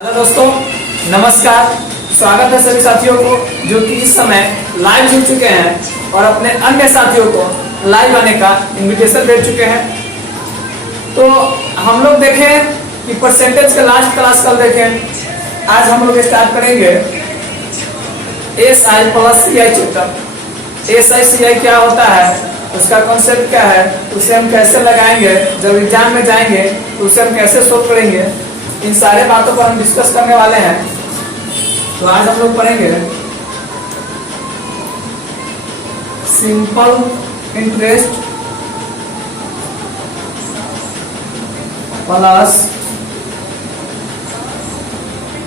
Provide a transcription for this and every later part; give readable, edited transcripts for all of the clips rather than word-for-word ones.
Hello दोस्तों, नमस्कार। स्वागत है सभी साथियों को जो कि इस समय लाइव जुड़ चुके हैं और अपने अन्य साथियों को लाइव आने का इनविटेशन दे चुके हैं। तो हम लोग देखें कि परसेंटेज का लास्ट क्लास कल देखें। आज हम लोग स्टार्ट करेंगे SI plus CI chapter. SI CI क्या होता है, उसका कॉन्सेप्ट क्या है, उसे हम कैसे लगाएंगे, जब एग्जाम में जाएंगे तो उसे हम कैसे सोल्व करेंगे, इन सारे बातों पर हम डिस्कस करने वाले हैं। तो आज हम लोग पढ़ेंगे simple interest plus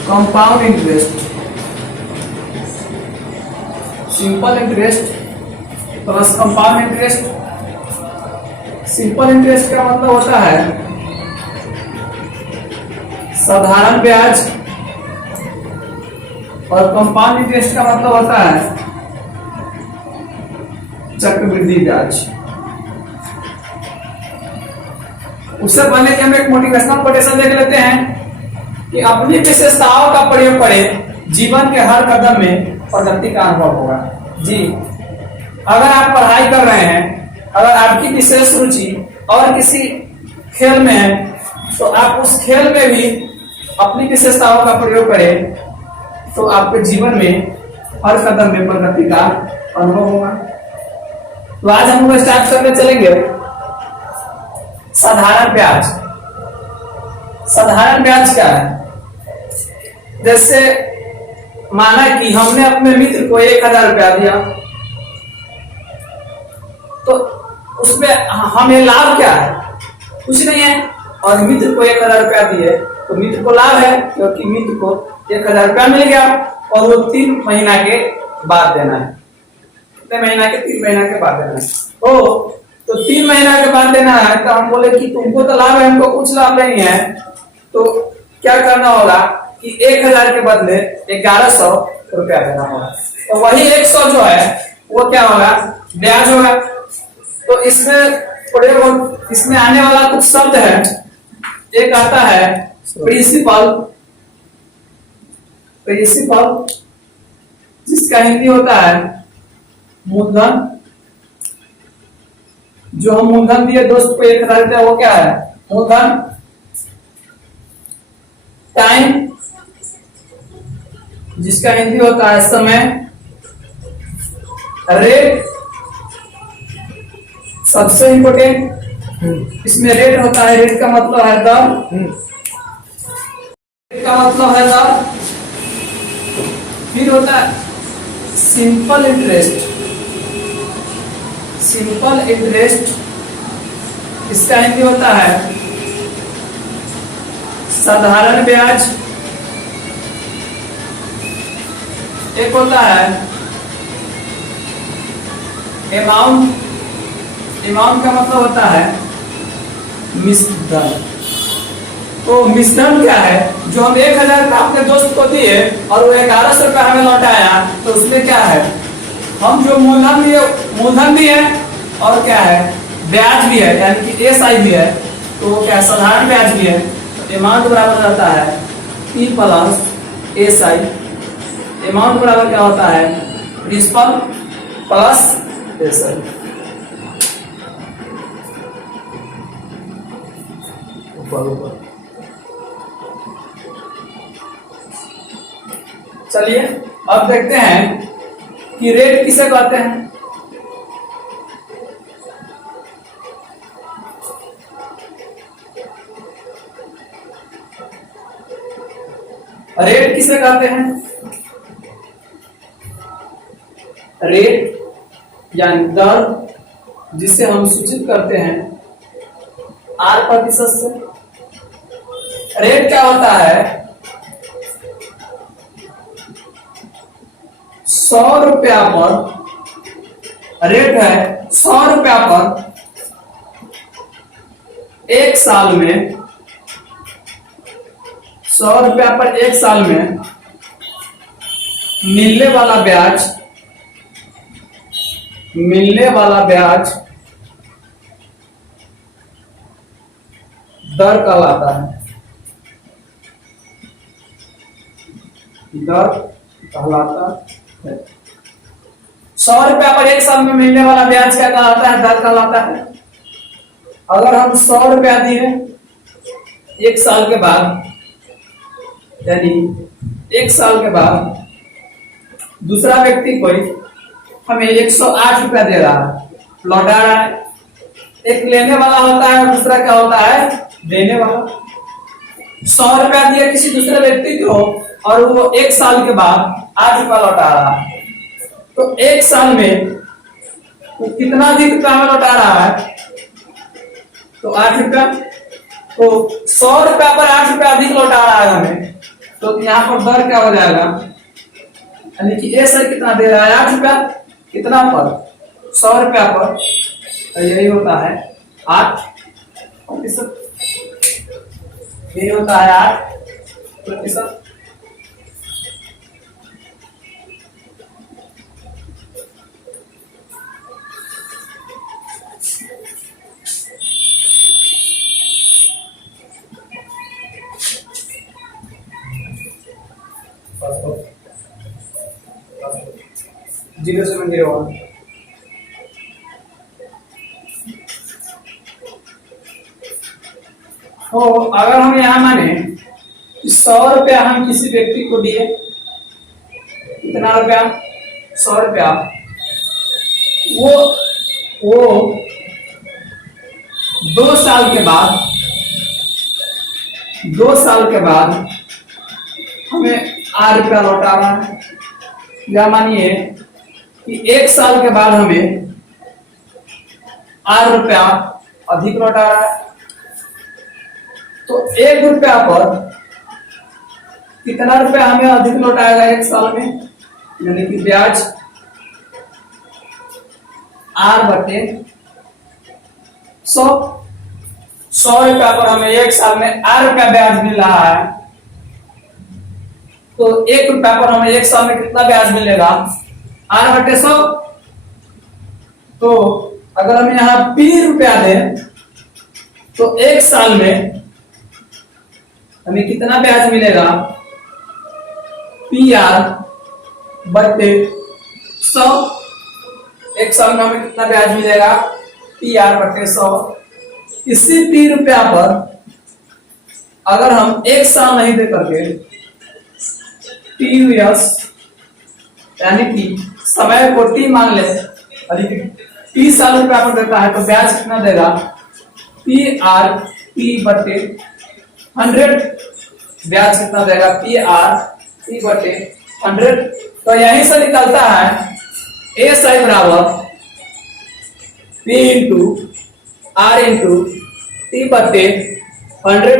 compound interest. Simple interest plus compound interest. Simple interest का मतलब होता है साधारण ब्याज और कंपाउंड इंटरेस्ट का मतलब होता है चक्रवृद्धि ब्याज। उससे पहले कि हम एक मोटिवेशनल कोटेशन देख लेते हैं कि अपनी विशेषताओं का प्रयोग करें, जीवन के हर कदम में प्रगति का अनुभव होगा। जी, अगर आप पढ़ाई कर रहे हैं, अगर आपकी विशेष रुचि और किसी खेल में है, तो आप उस खेल में भी अपनी विशेषताओं का प्रयोग करें तो आपके जीवन में हर कदम में प्रगति का अनुभव होगा। तो आज हम लोग स्टार्ट करने चलेंगे साधारण ब्याज। साधारण ब्याज क्या है? जैसे माना कि हमने अपने मित्र को 1000 रुपया दिया, तो उसमें हमें लाभ क्या है? कुछ नहीं है। और मित्र को 1000 रुपया दिए तो मित्र को लाभ है, क्योंकि मित्र को 1000 रुपया मिल गया और वो 3 महीना के बाद देना है। कितने महीना के? 3 महीना के बाद देना है। तो 3 महीना के बाद देना है। तो हम बोले कि तुमको तो लाभ है, हमको कुछ लाभ नहीं है। तो क्या करना होगा कि 1000 के बदले 1100 रुपया देना होगा। तो वही 100 जो है वो क्या होगा? ब्याज होगा। तो इसमें आने वाला कुछ शब्द है। एक आता है प्रिंसिपल, जिसका हिंदी होता है मूलधन। जो हम मूलधन दिए दोस्त को 1000 रुपया, वो क्या है? मूलधन। टाइम, जिसका हिंदी होता है समय। रेट, सबसे इंपोर्टेंट, इसमें रेट होता है, रेट का मतलब है दर। रेट का मतलब है दर। फिर होता है सिंपल इंटरेस्ट। सिंपल इंटरेस्ट, इसका हिंदी होता है साधारण ब्याज। एक होता है अमाउंट। अमाउंट का मतलब होता है मिश्रण। तो मिश्रण क्या है? जो हम 1000 रुपया अपने दोस्त को दिए और वो 1100 रुपया हमें लौटाया, तो उसमें क्या है? हम जो मूलधन भी है और क्या है? ब्याज भी है, यानी कि SI भी है। तो वो क्या? साधारण ब्याज भी है। तो अमाउंट बराबर रहता है P प्लस SI। अमाउंट बराबर क्या होता है? Principal plus SI। चलिए अब देखते हैं कि रेट किसे कहते हैं। रेट किसे कहते हैं? रेट यानी दर, जिसे हम सूचित करते हैं R% से। रेट क्या होता है? 100 रुपया पर, रेट है 100 रुपया पर 1 साल में, 100 रुपया पर 1 साल में मिलने वाला ब्याज दर कहलाता है। दर कहलाता है। 100 रुपया पर एक साल में मिलने वाला ब्याज क्या कहलाता है? दर कहलाता है। अगर हम 100 रुपया दिए एक साल के बाद, यानी एक साल के बाद दूसरा व्यक्ति कोई हमें 108 रुपया दे रहा है, लौटा रहा है। एक लेने वाला होता है और दूसरा क्या होता है? देने वाला। 100 रुपया दिया किसी दूसरे व्यक्ति को और वो एक साल के बाद 8 रुपया लौटा रहा है, तो एक साल में वो कितना अधिक रुपया में लौटा रहा है? तो 8 रुपया। तो 100 रुपया पर 8 रुपया अधिक लौटा रहा है हमें, तो यहाँ पर दर क्या हो जाएगा? यानी कि ए सर कितना दे रहा है? 8 रुपया। कितना पर? 100 रुपया पर, तो यही होता है 8%। यही होता है 8%। जीरो 701। तो अगर हम यहाँ माने कि 100 रुपया हम किसी व्यक्ति को दिए, कितना रुपया? 100 रुपया। वो 2 साल के बाद, 2 साल के बाद हमें 8 रुपया लौटा रहा है। या मानिए कि 1 साल के बाद हमें 8 रुपया अधिक लौटा रहा है, तो 1 रुपया पर कितना रुपया हमें अधिक लौटाएगा एक साल में? यानी कि ब्याज R/100। 100 रुपया पर हमें एक साल में 8 रुपया ब्याज मिल रहा है, तो 1 रुपया पर हमें एक साल में कितना ब्याज मिलेगा? R/100। तो अगर हम यहाँ P रुपया दें तो एक साल में हमें कितना ब्याज मिलेगा? PR/100। एक साल में हमें कितना ब्याज मिलेगा? PR/100। इसी P रुपया पर अगर हम एक साल नहीं दे करके TUS यानी कि समय को T मान ले, T साल रुपया पर देता है, तो ब्याज कितना देगा? PR/T/100। ब्याज कितना देगा? PR/T/100। तो यहीं से निकलता है SI बराबर P into R into T/100।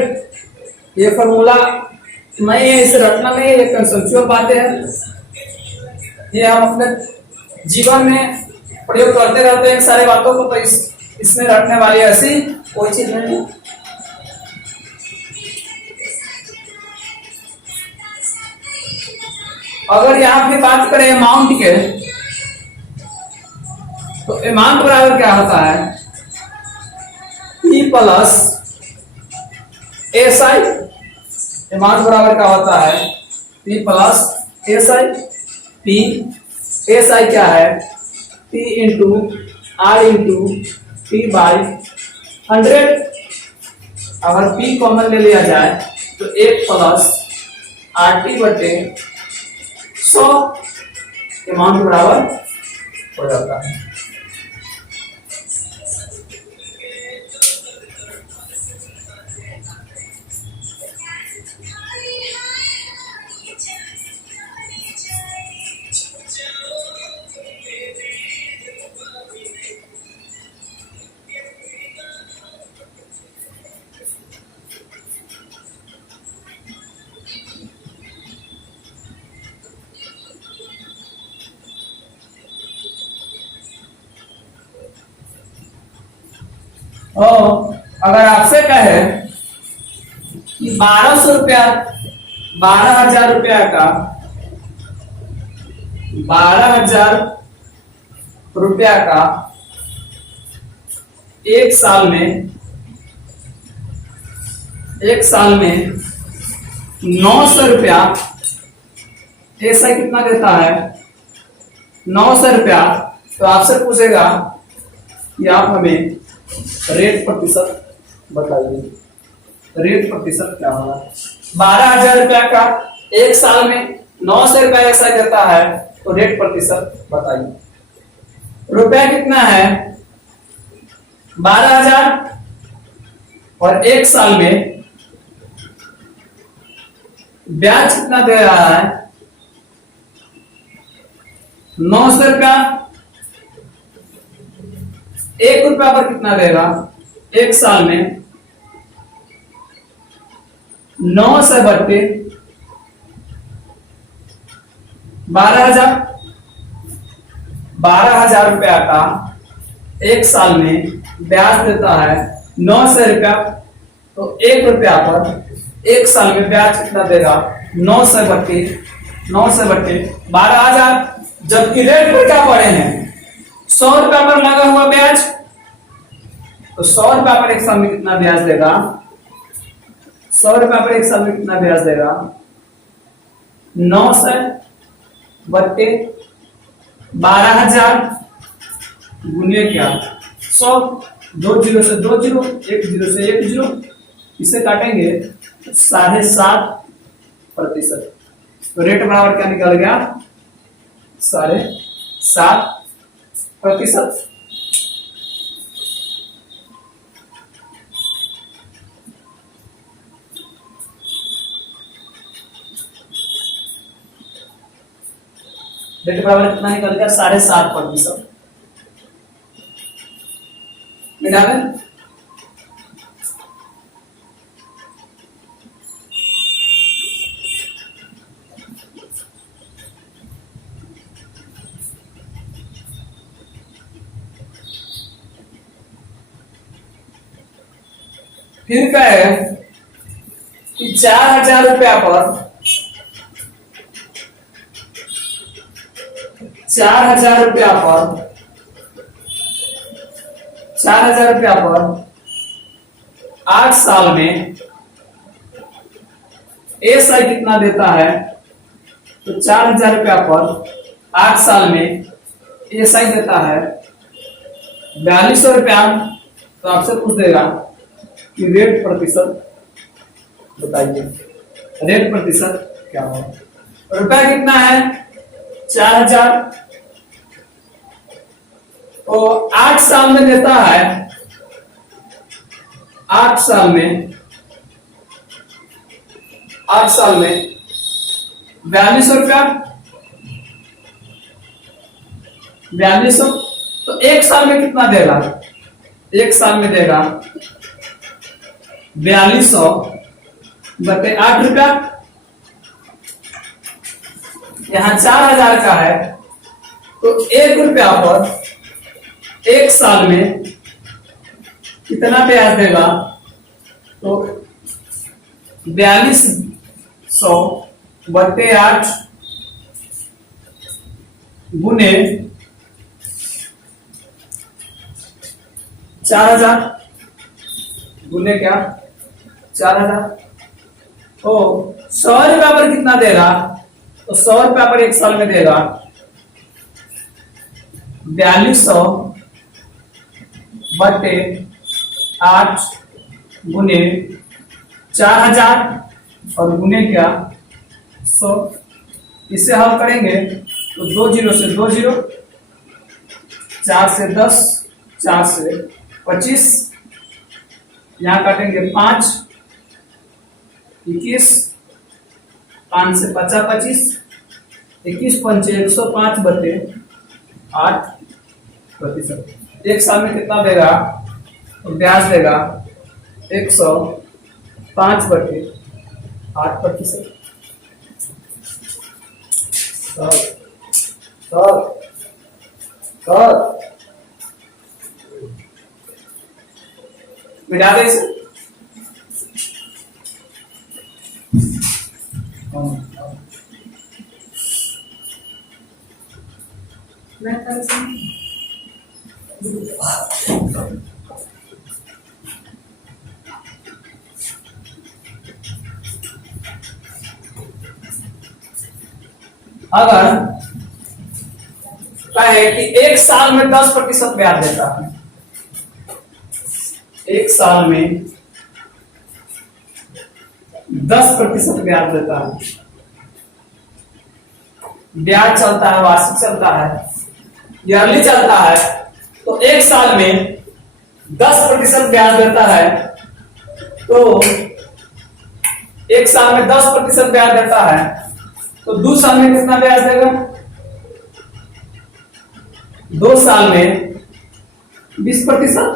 ये फॉर्मूला नहीं है, इसे रटना नहीं है, ये कंसेप्चुअल बातें हैं। ये हम अपने जीवन में प्रयोग करते रहते हैं सारी बातों को, तो इसमें रटने वाली ऐसी कोई चीज नहीं है। अगर यहाँ पे बात करें अमाउंट के, तो अमाउंट बराबर क्या होता है? P plus SI। अमाउंट बराबर क्या होता है? P plus SI। SI क्या है? P into R into T/100। अगर P कॉमन ले लिया जाए तो 1 प्लस RT/100 अमाउंट बराबर हो जाता है। अगर आपसे कहे कि 1200 रुपया, 12,000 रुपया का, 12,000 रुपया का एक साल में 900 रुपया एसआई कितना देता है 900 रुपया। तो आपसे पूछेगा कि आप हमें रेट प्रतिशत बताइए, रेट प्रतिशत क्या होगा। 12,000 रुपया का एक साल में 900 रुपया एसआई देता है, तो रेट प्रतिशत बताइए। रुपया कितना है 12,000 और एक साल में ब्याज कितना दे रहा है 900 रुपया। 1 रुपया पर कितना देगा एक साल में 900 बट्टे 12,000। 12,000 रुपया का एक साल में ब्याज देता है 900 रुपया। तो 1 रुपया पर एक साल में ब्याज कितना देगा 900 बट्टे 12,000। जबकि रेट पर क्या पड़े हैं 100 रुपया पर लगा हुआ ब्याज। तो 100 रुपया पर एक साल में कितना ब्याज देगा 100 रुपया पर एक साल में कितना ब्याज देगा 900 बट्टे 12,000 गुने क्या 100। 2 जीरो से 2 जीरो, 1 जीरो से 1 जीरो, इसे काटेंगे 7.5%। तो रेट बराबर क्या निकल गया 7.5%। रेट बराबर कितना निकल गया 7.5%। फिर क्या है कि 4,000 रुपया पर 4,000 रुपया पर 4,000 रुपया पर 8 साल में एसआई कितना देता है। तो 4,000 रुपया पर 8 साल में एसआई देता है 4,200 रुपया। तो आपसे पूछ देगा कि रेट प्रतिशत बताइए, रेट प्रतिशत क्या होगा। रुपया कितना है 4,000। तो 8 साल में देता है 8 साल में 4,200 रुपया 4,200। तो एक साल में कितना देगा एक साल में देगा 4,200 बटे 8 रुपया। यहां 4,000 का है तो 1 रुपया पर एक साल में कितना ब्याज देगा। तो 4,200 बटे 8 गुने 4,000 गुने क्या 4,000। तो 100 रुपया पर कितना देगा। तो 100 रुपया पर एक साल में देगा 4,200 बटे 8 गुने 4,000 और गुने क्या 100। इसे हल करेंगे तो 2 जीरो से 2 जीरो, 4 से 10, 4 से 25, यहां काटेंगे 5, 21, 5 से 50 25, 21 पंचे 105 बटे 8%। एक साल में कितना देगा तो ब्याज देगा 105 बटे 8%। मिटा दे इसे। अगर कहे कि एक साल में 10% ब्याज देता है, एक साल में 10% ब्याज देता है, ब्याज चलता है, वार्षिक चलता है, ईयरली चलता है, तो एक साल में 10% ब्याज देता है, तो एक साल में 10% ब्याज देता है, तो 2 साल में कितना ब्याज देगा? 2 साल में 20%,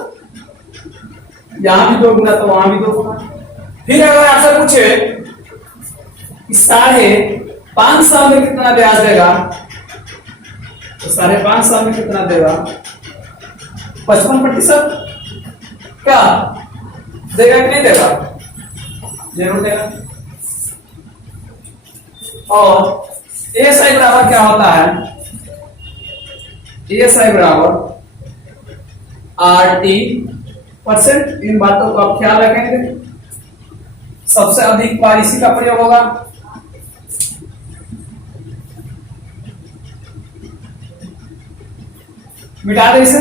यहां भी 2 गुना तो वहां भी 2 गुना। फिर अगर आपसे पूछे कि 5.5 साल में कितना ब्याज देगा, तो 5.5 साल में कितना देगा? 55%। क्या देगा कि नहीं देगा? जरूर देगा। और एएसआई बराबर क्या होता है? एएसआई बराबर RT%। इन बातों को आप ख्याल रखेंगे, सबसे अधिक बार इसी का प्रयोग होगा। मिटा दे इसे।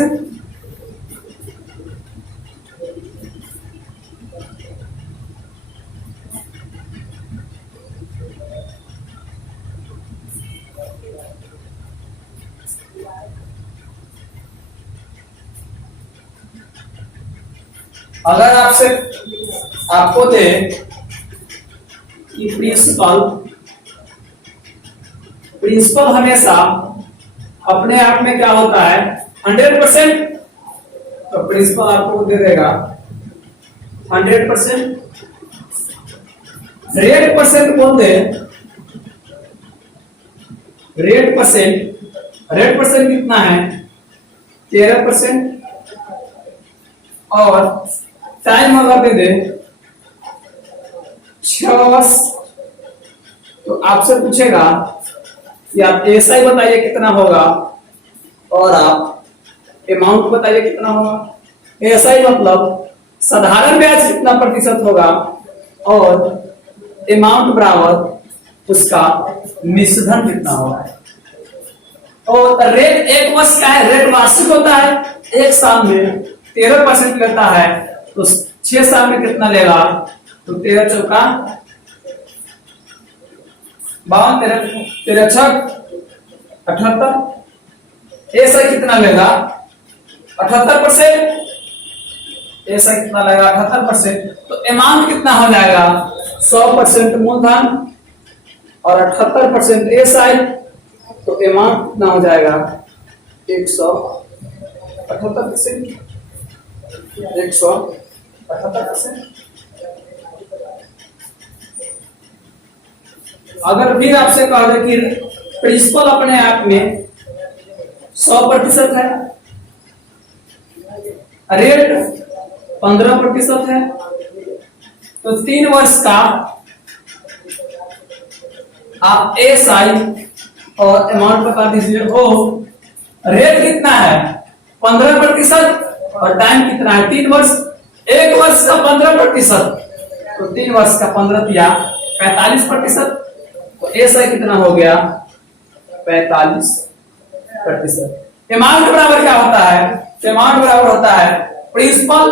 अगर आपको दे कि प्रिंसिपल हमेशा अपने आप में क्या होता है? 100%। तो प्रिंसिपल आपको दे देगा 100%। रेट परसेंट बोल दे, रेट परसेंट कितना है? 13%। और टाइम अगर दे दे 6 वर्ष, तो आपसे पूछेगा कि आप एसआई बताइए कितना होगा और आप अमाउंट बताइए कितना होगा। एसआई मतलब साधारण ब्याज कितना प्रतिशत होगा और अमाउंट बराबर उसका निश्चित कितना होगा। और रेट 1 वर्ष का है, रेट वार्षिक होता है। एक साल में 13% लेता है, तो 6 साल में कितना लेगा? तो 13 चौका 52, 13 छक 78। ऐसा कितना लेगा? 78%। ऐसा कितना लेगा? 78%। तो अमाउंट कितना हो जाएगा? 100% मूलधन और 78% एसआई, तो अमाउंट कितना हो जाएगा? 178%। 178%। अगर फिर आपसे कहा जाए कि प्रिंसिपल अपने आप में 100% है, रेट 15% है, तो 3 वर्ष का आप एसआई और अमाउंट बता दीजिए। ओ रेट कितना है? 15% और टाइम कितना है? 3 वर्ष। 1 वर्ष का 15%, तो 3 वर्ष का 15 दिया 45%। तो ऐसा कितना हो गया? 45%। अमाउंट बराबर क्या होता है? अमाउंट बराबर होता है प्रिंसिपल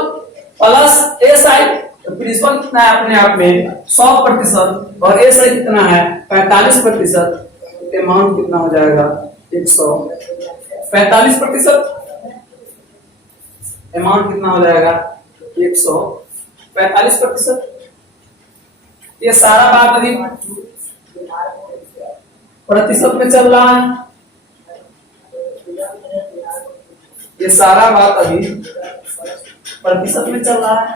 प्लस एसआई। तो प्रिंसिपल कितना है अपने आप में? 100% और एसआई कितना है? 45%। अमाउंट कितना हो जाएगा? 145%। अमाउंट कितना हो जाएगा? 145%। ये सारा बात अभी प्रतिशत में चल रहा है। ये सारा बात अभी प्रतिशत में चल रहा है।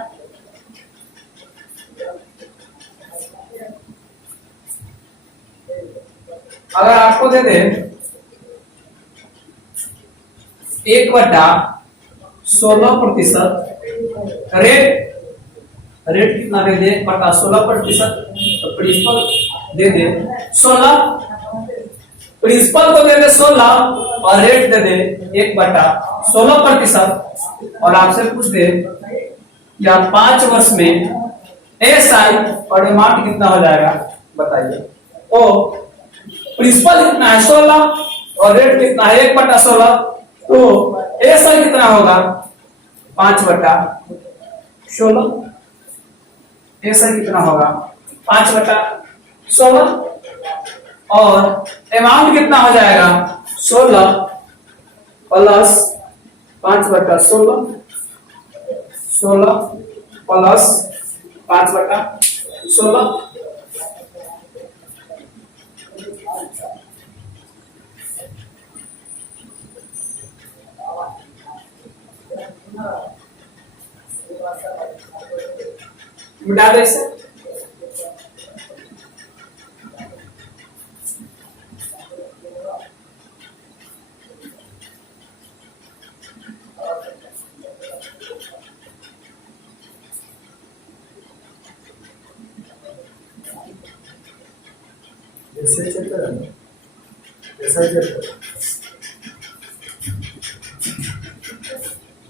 अगर आपको दे दे 1/16%, रेट कितना दे दे? 1/16%। तो प्रिंसिपल दे दे 16, प्रिंसिपल को दे दे 16 और रेट दे दे 1/16%। और आपसे पूछ दे कि आप 5 वर्ष में एसआई और अमाउंट कितना हो जाएगा बताइए। तो प्रिंसिपल कितना है 16 और रेट कितना है 1/16, तो एसआई कितना होगा 5/16। एसआई कितना होगा 5/16 और अमाउंट कितना हो जाएगा 16 प्लस 5/16, 16 प्लस 5/16। मिटा दे इसे। ऐसे चेक करें, ऐसा चेक करें।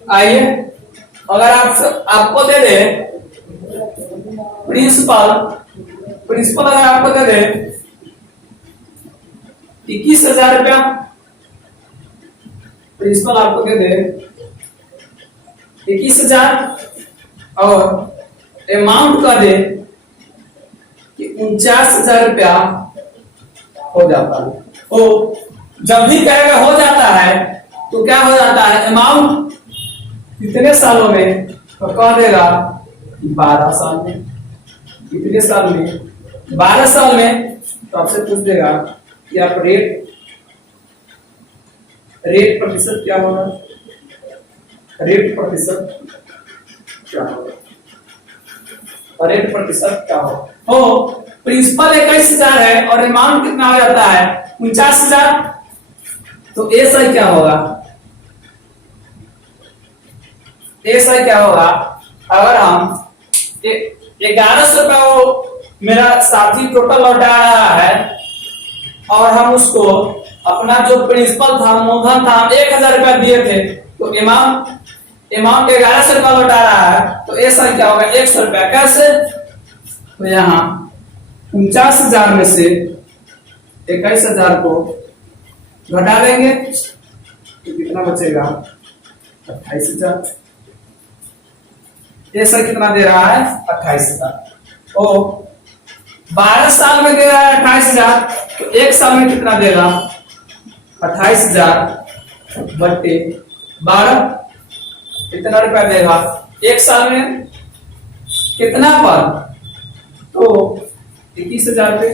आइए, अगर आपको दे दे प्रिंसिपल अगर आपको दे दे 21,000 रुपया, प्रिंसिपल आपको दे दे 21,000 और अमाउंट का दे कि 49,000 रुपया हो जाता है। तो जब भी कहेगा हो जाता है तो क्या हो जाता है अमाउंट कितने सालों में, तो कह देगा 12 साल में। कितने साल में 12 साल में। तो आपसे पूछ देगा कि आप रेट प्रतिशत क्या होगा, रेट प्रतिशत क्या होगा, रेट प्रतिशत क्या होगा। हो प्रिंसिपल 21,000 है और अमाउंट कितना हो जाता है 49,000, तो एसआई क्या होगा, एसआई क्या होगा। अगर हम 1100 रुपया वो मेरा साथी टोटल लौटा रहा है और हम उसको अपना जो प्रिंसिपल था मूलधन था 1,000 रुपया दिए थे, तो अमाउंट 1100 रुपया लौटा रहा है, तो एसआई क्या होगा 100 रुपया। कैसे, तो यहाँ 49,000 में से 21,000 को घटा देंगे तो कितना बचेगा 28,000। ऐसा कितना दे रहा है 28,000। तो 12 साल में दे रहा है 28,000, तो एक साल में कितना देगा 28,000 बट्टे 12, कितना रुपया देगा एक साल में कितना पर, तो 21,000 रुपये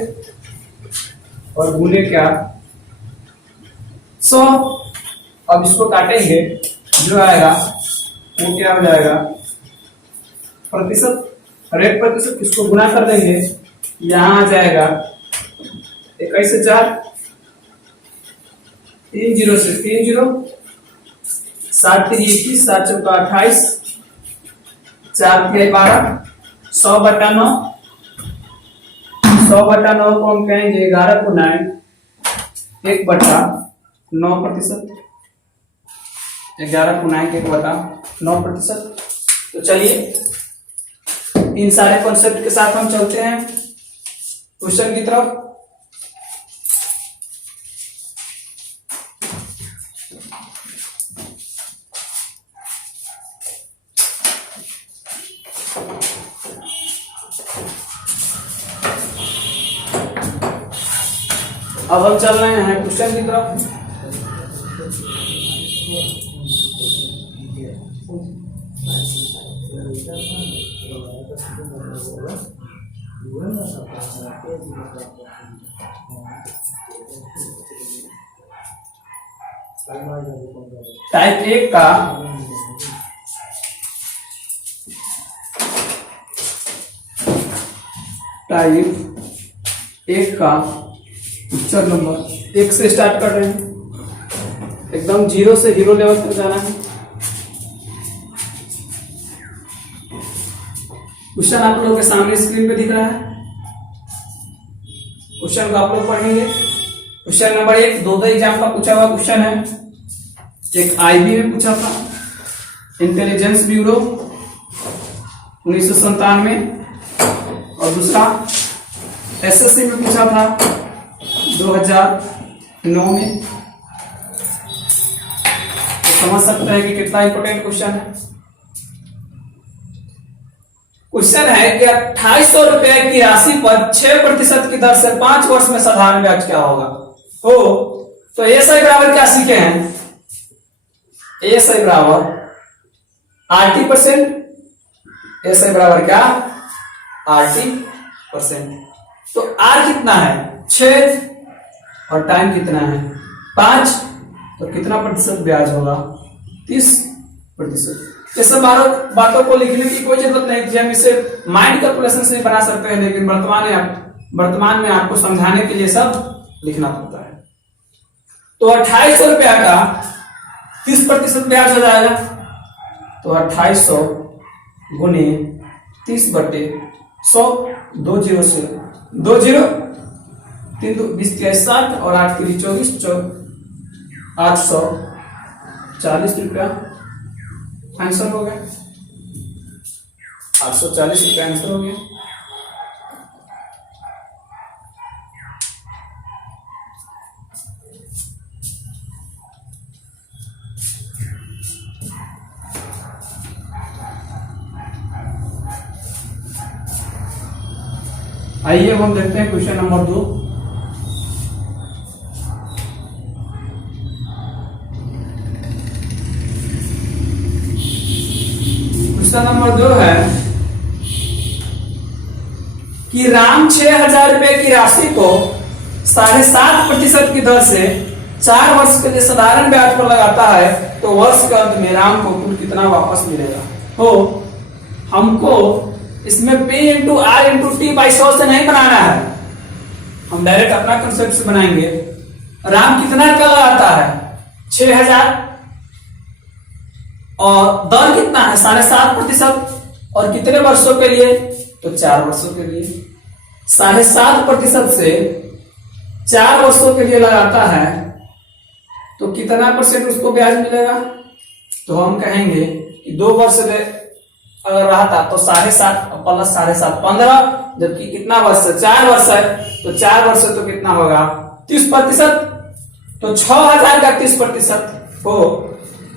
और गुने क्या 100। अब इसको काटेंगे, जो आएगा वो क्या हो जाएगा प्रतिशत, रेट प्रतिशत, इसको गुना कर देंगे, यहां आ जाएगा 21,000, 3 0 से 3 0, 7 3 21, 7 4 28, 4 3 12, 100/9, 100/9 को हम कहेंगे 11 को 9, 1/9%, 11 को 9 1/9%। तो चलिए इन सारे कॉन्सेप्ट के साथ हम चलते हैं क्वेश्चन की तरफ। अब हम चल रहे हैं क्वेश्चन की तरफ। टाइप 1 का पिक्चर नंबर 1 से स्टार्ट कर रहे हैं, एकदम 0 से हीरो लेवल तक जाना है। क्वेश्चन आप लोगों के सामने स्क्रीन पे दिख रहा है। क्वेश्चन को आप लोग पढ़ेंगे। क्वेश्चन नंबर 1 दो एग्जाम का पूछा हुआ क्वेश्चन है। एक आईबी में पूछा था, इंटेलिजेंस ब्यूरो 1997, और दूसरा एसएससी में पूछा था 2009 में। तो समझ सकते हैं कि कितना इंपोर्टेंट क्वेश्चन है। क्वेश्चन है कि 2800 रुपए की राशि पर 6% की दर से 5 वर्ष में साधारण ब्याज क्या होगा। हो तो ए सही बराबर क्या सीखे हैं, ए सही बराबर RT%, ए सही बराबर क्या RT%। तो R कितना है 6 और टाइम कितना है 5, तो कितना प्रतिशत ब्याज होगा 30%। ये सब बातों को लिखने की कोई जरूरत नहीं थी, हम इसे माइंड कैलकुलेशन से बना सकते हैं, लेकिन वर्तमान में आपको समझाने के लिए सब लिखना पड़ता है। तो 2800 रुपया का 30% ब्याज हो जाएगा, तो 2800 गुने 30/100, 2 जीरो से 2 जीरो, 3 2 20 60 और 8 3 24 840 रुपया आंसर हो गया। 840 रुपया आंसर हो गया। आइए अब हम देखते हैं क्वेश्चन नंबर 2। क्वेश्चन नंबर 2 है कि राम 6000 रुपए की राशि को 7.5% की दर से 4 वर्ष के लिए साधारण ब्याज पर लगाता है, तो वर्ष के अंत में राम को कुल कितना वापस मिलेगा। हो हमको इसमें P into R into T/100 से नहीं बनाना है, हम डायरेक्ट अपना कंसेप्ट से बनाएंगे। राम कितना का लगाता है 6000 और दर कितना है 7.5% और कितने वर्षों के लिए, तो 4 वर्षों के लिए। 7.5% से 4 वर्षों के लिए लगाता है, तो कितना परसेंट उसको ब्याज मिलेगा, तो हम कहेंगे कि 2 वर्ष अगर रहा था तो 7.5 प्लस 7.5 15, जबकि कितना वर्ष है 4 वर्ष है, तो 4 वर्ष तो कितना होगा 30%। तो 6000 का 30% हो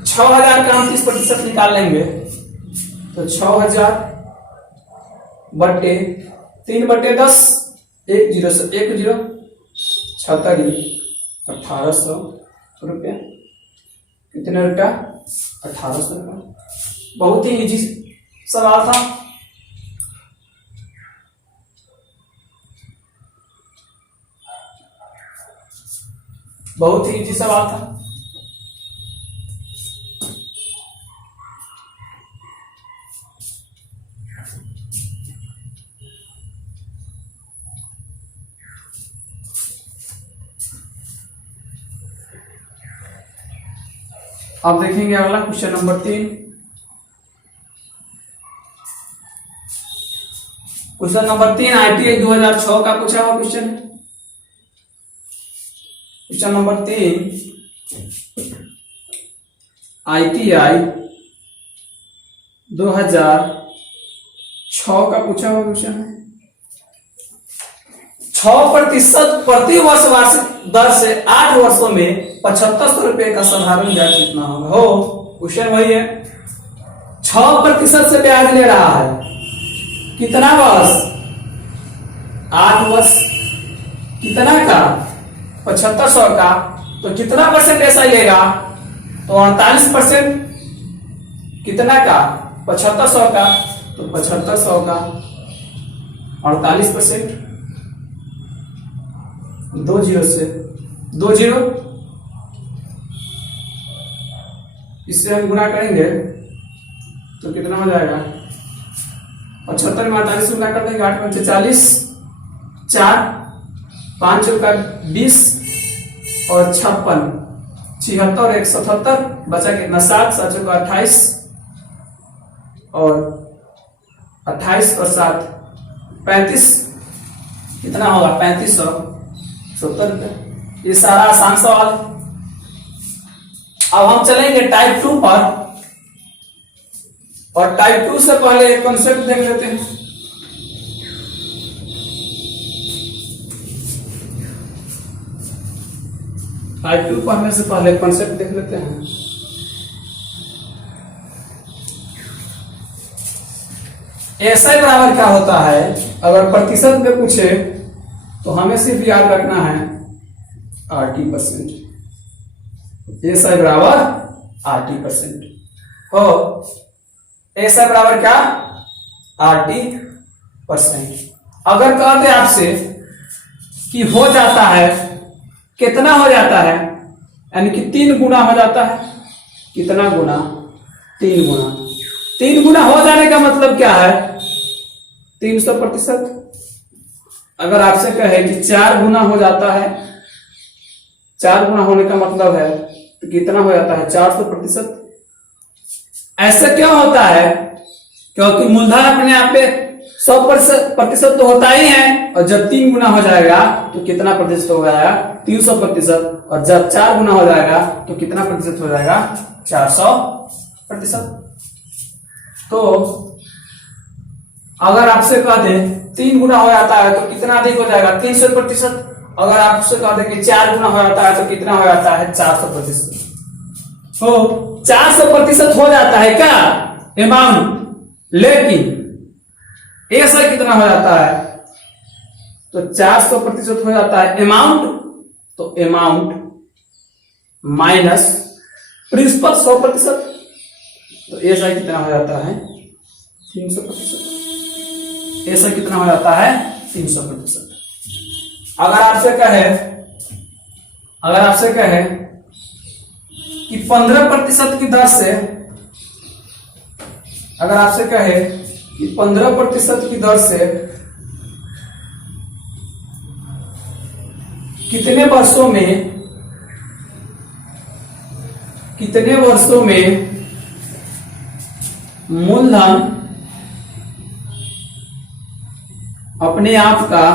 6000 का हम 30% निकाल लेंगे, तो 6000 बटे 3/10, 1 जीरो से 1 जीरो 76 1800 रुपया। कितने रुपया 1800 रुपया। बहुत ही इजी सवाल था। बहुत ही इजी सवाल था। अब देखेंगे अगला question number 3। Question number 3 ITI 2006 का पूछा हुआ क्वेश्चन है। क्वेश्चन नंबर 3 ITI 2006 का पूछा हुआ क्वेश्चन है। 6% प्रति वर्ष वार्षिक दर से 8 वर्षों में 7500 रुपए का साधारण ब्याज कितना होगा। हो क्वेश्चन वही है, 6% से ब्याज ले रहा है, कितना वर्ष 8 वर्ष, कितना का 7500 का, तो कितना परसेंट ऐसा लेगा, तो 48%। कितना का 7500 का, तो 7500 का 48%, 2 जीरो से 2 जीरो, इससे हम गुना करेंगे तो कितना हो जाएगा 75 में 48 गुना कर देंगे, 8 में 40, 4 5 का 20 और 56, 76 और 177, बचा कितना 7 7 का 28 और 28 और 7 35, कितना होगा 3570 रुपये। ये सारा आसान सवाल। अब हम चलेंगे टाइप 2 पर, और टाइप 2 से पहले एक कॉन्सेप्ट देख लेते हैं। टाइप 2 पढ़ने से पहले कॉन्सेप्ट देख लेते हैं। एसआई बराबर क्या होता है, अगर प्रतिशत में पूछे तो हमें सिर्फ याद रखना है RT%। एसआई बराबर RT% हो, एसआई बराबर क्या, RT%। अगर कहते आपसे कि हो जाता है, कितना हो जाता है, यानी कि 3 गुना हो जाता है, कितना गुना, 3 गुना। 3 गुना हो जाने का मतलब क्या है, 300%। अगर आपसे कहे कि 4 गुना हो जाता है, 4 गुना होने का मतलब है तो कितना हो जाता है, 400%। ऐसा क्यों होता है, क्योंकि मूलधन अपने आप पे 100% तो होता ही है, और जब 3 गुना हो जाएगा तो कितना प्रतिशत हो जाएगा, 300%। और जब 4 गुना हो जाएगा तो कितना प्रतिशत हो जाएगा, 400%। तो अगर आपसे कह दे 3 गुना हो जाता है तो कितना अधिक हो जाएगा, 300%। अगर आपसे कह दे कि 4 गुना हो जाता है तो कितना हो जाता है, 400%। तो 400% हो जाता है क्या अमाउंट, लेकिन ऐसा कितना हो जाता है, तो 400% हो जाता है अमाउंट, तो अमाउंट माइनस प्रिंसिपल 100%, तो ऐसा कितना हो जाता है, 300%। ऐसा कितना हो जाता है, 300%। अगर आपसे कहे कि 15% की दर से, अगर आपसे कहे कि 15% की दर से कितने वर्षों में मूलधन अपने आप का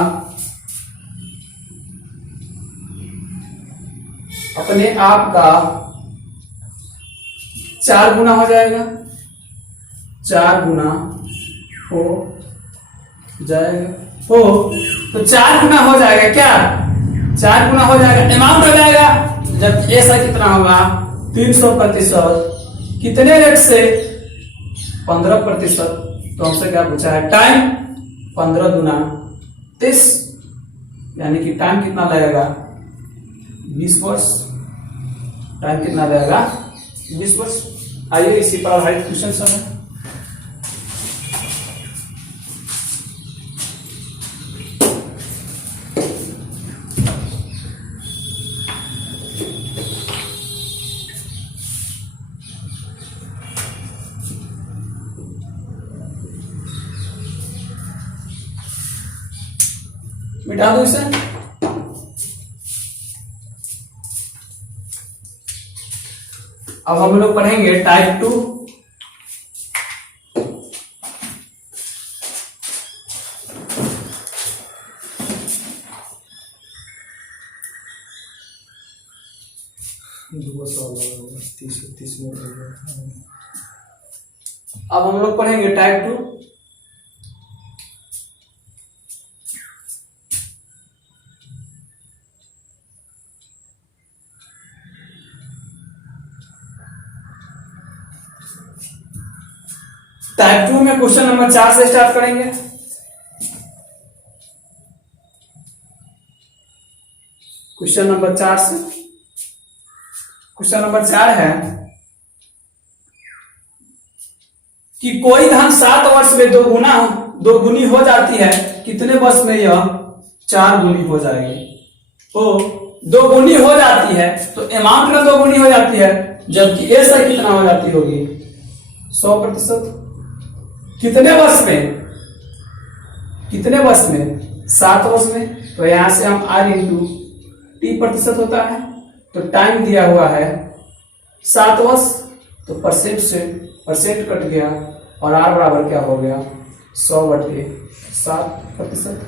4 गुना हो जाएगा, 4 गुना हो जाएगा, हो तो 4 गुना हो जाएगा क्या, 4 गुना हो जाएगा, अमाउंट हो जाएगा। जब ऐसा कितना होगा, 300%। कितने रेट से, 15%। तो हमसे क्या पूछा है, टाइम 15 गुना 30, यानी कि टाइम कितना लगेगा, 20 वर्ष। टाइम कितना लगेगा, 20 वर्ष। आइए इसी पर आधारित क्वेश्चन सब है। मिटा दो इसे। अब हम लोग पढ़ेंगे टाइप 2। अब हम लोग पढ़ेंगे टाइप 2। टाइप 2 में क्वेश्चन नंबर 4 से स्टार्ट करेंगे। क्वेश्चन नंबर 4 से, क्वेश्चन नंबर 4 है कि कोई धन 7 वर्ष में 2 गुनी हो जाती है, कितने वर्ष में यह 4 गुनी हो जाएगी। तो 2 गुनी हो जाती है तो अमाउंट में 2 गुनी हो जाती है, जबकि ऐसा कितना हो जाती होगी, 100%। कितने वर्ष में, 7 वर्ष में। तो यहां से हम R इंटू T% होता है, तो टाइम दिया हुआ है 7 वर्ष, तो परसेंट से परसेंट कट गया और R बराबर क्या हो गया, 100/7%।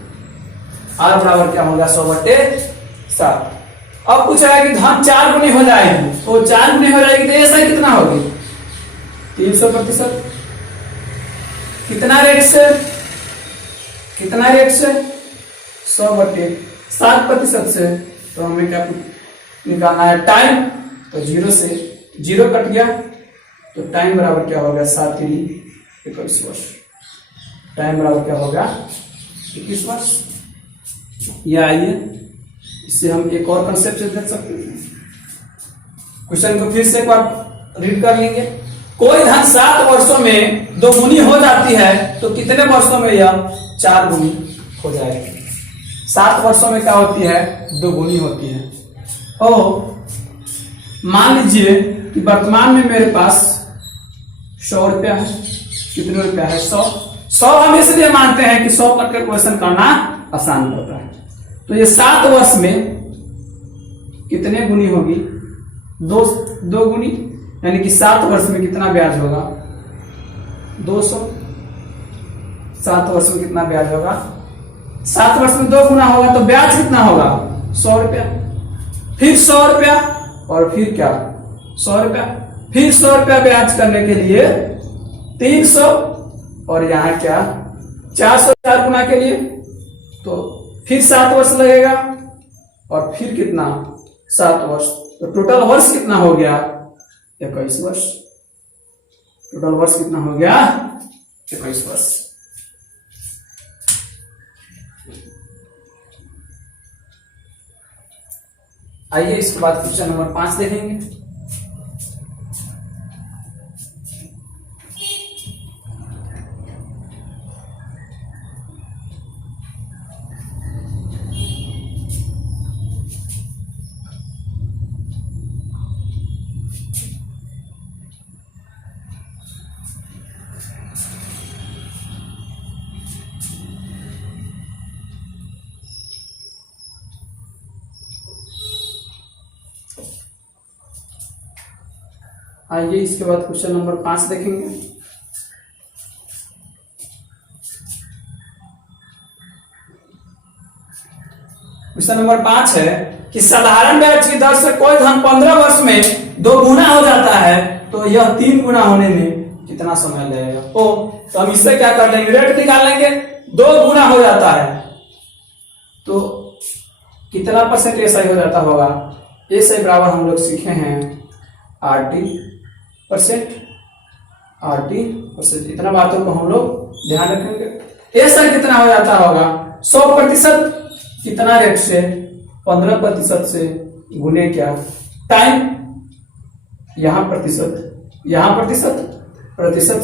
R बराबर क्या होगा, 100/7। अब पूछा है कि धन 4 गुनी हो जाएगी, तो 4 गुनी हो जाएगी तो ऐसा कितना होगी, 300%। कितना रेट से, 100/7% से। तो हमें क्या निकालना है टाइम, तो 0 से 0 कट गया, तो टाइम बराबर क्या हो गया 7 3 21 वर्ष। टाइम बराबर क्या होगा 21 वर्ष। यह आइए इससे हम एक और कंसेप्ट से देख सकते हैं। क्वेश्चन को फिर से एक बार रीड कर लेंगे। कोई धन 7 वर्षों में 2 गुनी हो जाती है तो कितने वर्षों में यह 4 गुनी हो जाएगी? 7 वर्षों में क्या होती है 2 गुनी होती है। और मान लीजिए कि वर्तमान में मेरे पास 100 रुपया है। कितने रुपया है 100 हम इसलिए मानते हैं कि 100 पर कैलकुलेशन करना आसान होता है। तो ये 7 वर्ष में कितने गुनी होगी 2 गुनी, यानी कि 7 वर्ष में कितना ब्याज होगा 200। 7 वर्ष में कितना ब्याज होगा 7 वर्ष में 2 गुना होगा तो ब्याज कितना होगा 100 रुपया, फिर 100 रुपया और फिर क्या 100 रुपया, फिर 100 रुपया ब्याज करने के लिए 300 और यहाँ क्या 400 4 गुना के लिए, तो फिर 7 वर्ष लगेगा और फिर कितना 7 वर्ष, तो टोटल वर्ष कितना हो गया 21 वर्ष। टोटल वर्ष कितना हो गया 21 वर्ष। आइए इसके बाद क्वेश्चन नंबर 5 देखेंगे। आइए इसके बाद क्वेश्चन नंबर 5 देखेंगे। क्वेश्चन नंबर 5 है कि साधारण ब्याज की दर से कोई धन 15 वर्ष में 2 गुना हो जाता है तो यह 3 गुना होने में कितना समय लगेगा? तो हम इससे क्या कर लेंगे रेट निकाल लेंगे। 2 गुना हो जाता है तो कितना परसेंट ऐसा ही हो जाता होगा, ऐसे बराबर हम लोग सीखे हैं RT%। इतना बातों को हम लोग ध्यान रखेंगे। ऐसा कितना हो जाता होगा 100% कितना रेट से 15% से गुने क्या टाइम, यहां प्रतिशत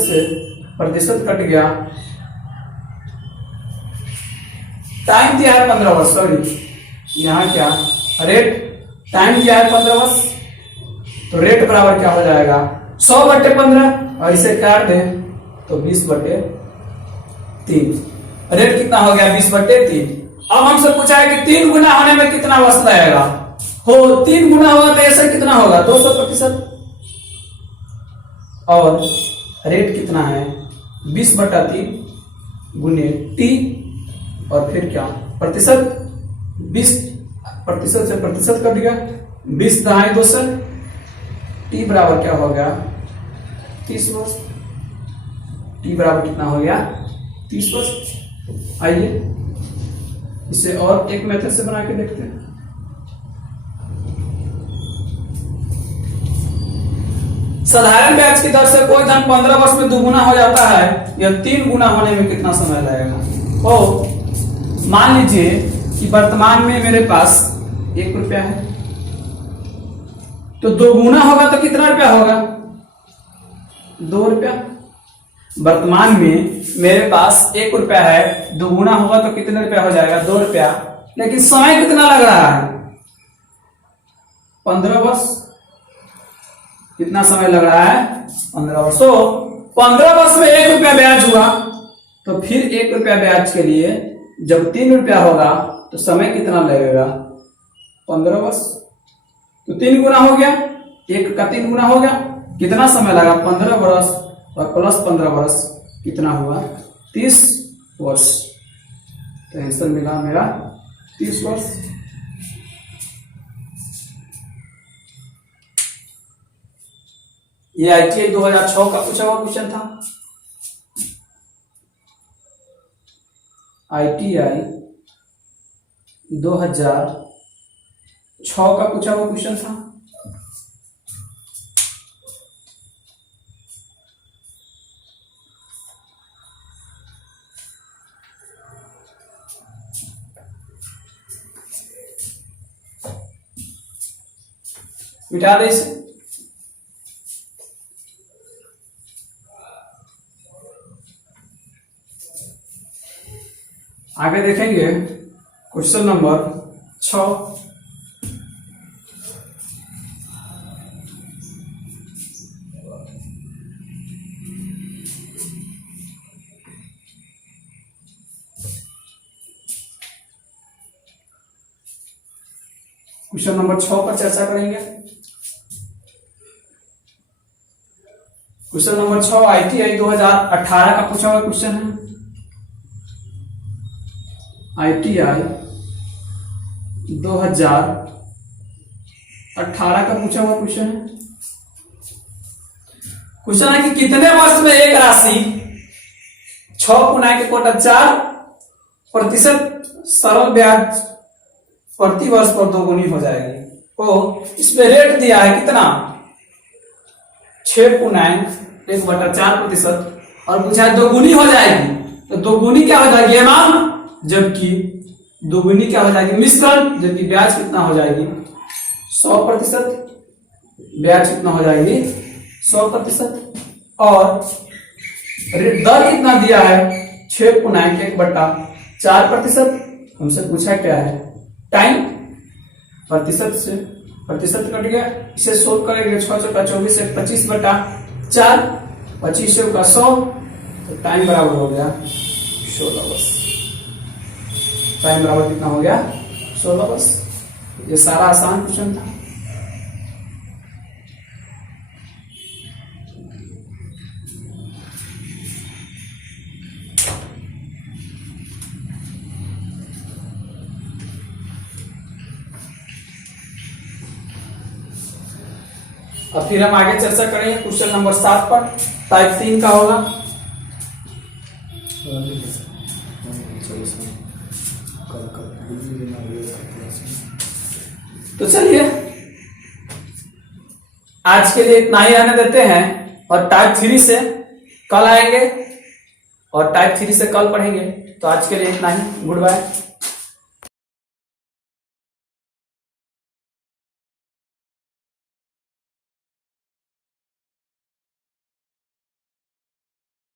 से प्रतिशत कट गया, टाइम दिया है 15 वर्ष, सॉरी यहां क्या रेट, टाइम दिया है 15 वर्ष, तो रेट बराबर क्या हो जाएगा 100/15 और इसे काट दें तो 20/3। रेट कितना हो गया 20/3। अब हमसे पूछा है कि 3 गुना होने में कितना वर्ष लगेगा। हो 3 गुना होगा तो ऐसा कितना होगा 200%। और रेट कितना है 20/3 गुने टी और फिर क्या प्रतिशत, 20% से प्रतिशत कट गया, 20 दहाई 200, टी बराबर क्या हो गया 30 वर्ष। टी बराबर कितना हो गया 30 वर्ष। आइए इसे और एक मेथड से बना के देखते हैं। साधारण ब्याज की दर से कोई धन 15 वर्ष में 2 गुना हो जाता है, यह 3 गुना होने में कितना समय लगेगा? तो मान लीजिए कि वर्तमान में मेरे पास 1 रुपया है, तो 2 गुना होगा तो कितना रुपया होगा 2 रुपया। वर्तमान में मेरे पास 1 रुपया है, 2 गुना होगा तो कितने रुपया हो जाएगा 2 रुपया। लेकिन समय कितना लग रहा है 15 वर्ष। कितना समय लग रहा है 15 वर्ष। तो 15 वर्ष में 1 रुपया ब्याज हुआ, तो फिर 1 रुपया ब्याज के लिए जब 3 रुपया होगा तो समय कितना लगेगा 15 वर्ष। तो 3 गुना हो गया, 1 का 3 गुना हो गया, कितना समय लगा 15 वर्ष और प्लस 15 वर्ष कितना हुआ 30 वर्ष। तो आंसर मिला मेरा 30 वर्ष। ये ITI 2006 का पूछा हुआ क्वेश्चन था। ITI 2006 6 का पूछा हुआ क्वेश्चन था। मिटा दे इसे। आगे देखेंगे क्वेश्चन नंबर 6। क्वेश्चन नंबर 6 पर चर्चा करेंगे। क्वेश्चन नंबर 6 ITI 2018 का पूछा हुआ क्वेश्चन है। ITI 2018 का पूछा हुआ क्वेश्चन है। क्वेश्चन है कि कितने वर्ष में एक राशि 6.4% सरल ब्याज प्रति वर्ष पर दोगुनी हो जाएगी। तो इसमें रेट दिया है कितना, 6.1/4% और पूछा है दोगुनी हो जाएगी। तो दोगुनी क्या हो जाएगी अमाउंट, जबकि दोगुनी क्या हो जाएगी मिश्रण, जबकि ब्याज कितना हो जाएगी 100%। ब्याज कितना हो जाएगी 100%। और दर कितना दिया है 6.1/4%। हमसे पूछा क्या है टाइम, प्रतिशत से प्रतिशत कट गया, इसे सोल्व करेंगे 6 × 24 से 25/4, 25 से होगा 100, तो टाइम बराबर हो गया 16 वर्ष। टाइम बराबर कितना हो गया 16 वर्ष। ये सारा आसान क्वेश्चन था। अब फिर हम आगे चर्चा करेंगे क्वेश्चन नंबर 7 पर। टाइप 3 का होगा। तो चलिए आज के लिए इतना ही आने देते हैं और टाइप 3 से कल आएंगे और टाइप 3 से कल पढ़ेंगे। तो आज के लिए इतना ही, गुड बाय।